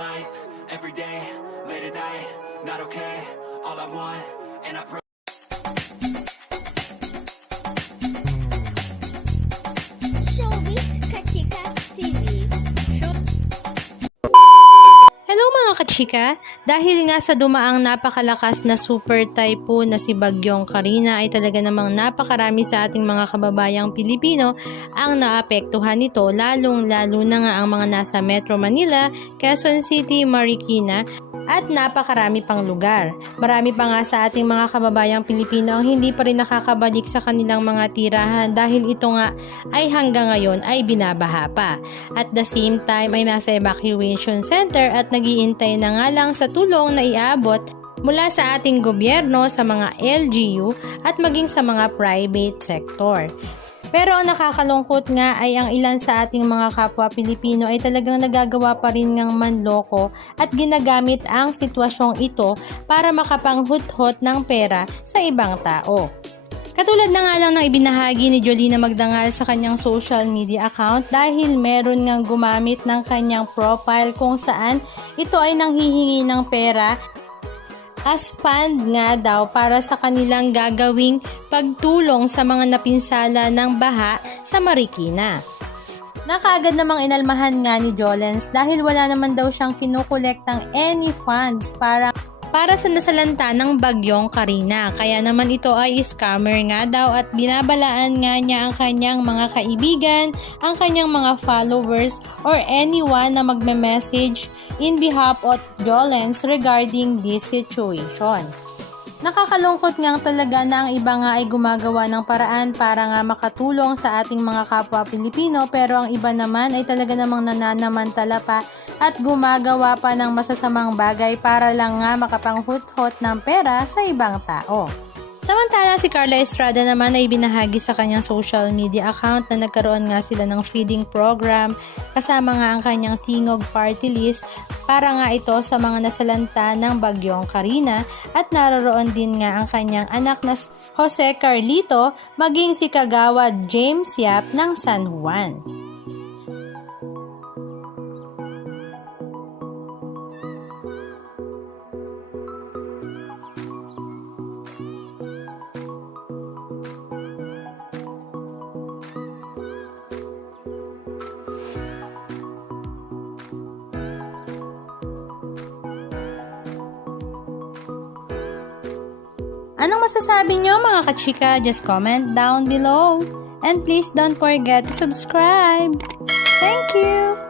life, every day, late at night, not okay, all I want, and I pray. Showbiz Kachika TV. Hello mga kachika! Dahil nga sa dumaang napakalakas na super typhoon na si Bagyong Karina ay talaga namang napakarami sa ating mga kababayang Pilipino ang naapektuhan nito, lalong-lalo na nga ang mga nasa Metro Manila, Quezon City, Marikina at napakarami pang lugar. Marami pa nga sa ating mga kababayang Pilipino ang hindi pa rin nakakabalik sa kanilang mga tirahan dahil ito nga ay hanggang ngayon ay binabaha pa. At the same time ay nasa evacuation center at nagiintay na nga lang sa tulong na iabot mula sa ating gobyerno, sa mga LGU at maging sa mga private sector. Pero ang nakakalungkot nga ay ang ilan sa ating mga kapwa Pilipino ay talagang nagagawa pa rin ngang manloko at ginagamit ang sitwasyong ito para makapanghut-hot ng pera sa ibang tao. Katulad na nga lang ng ibinahagi ni Jolina Magdangal sa kanyang social media account dahil meron ngang gumamit ng kanyang profile kung saan ito ay nanghihingi ng pera as fund nga daw para sa kanilang gagawing pagtulong sa mga napinsala ng baha sa Marikina. Nakaagad namang inalmahan nga ni Jolens dahil wala naman daw siyang kinukolektang any funds para sa nasalanta ng Bagyong Karina. Kaya naman ito ay scammer nga daw at binabalaan nga niya ang kanyang mga kaibigan, ang kanyang mga followers or anyone na magme-message in behalf of Jolens regarding this situation. Nakakalungkot nga talaga na ang iba nga ay gumagawa ng paraan para nga makatulong sa ating mga kapwa Pilipino, pero ang iba naman ay talaga namang nananamantala pa at gumagawa pa ng masasamang bagay para lang nga makapanghut-hot ng pera sa ibang tao. Samantala si Carla Estrada naman ay binahagi sa kanyang social media account na nagkaroon nga sila ng feeding program kasama nga ang kanyang Tingog party list para nga ito sa mga nasalanta ng Bagyong Karina at naroroon din nga ang kanyang anak na Jose Carlito maging si Kagawad James Yap ng San Juan. Anong masasabi nyo mga kachika? Just comment down below. And please don't forget to subscribe. Thank you!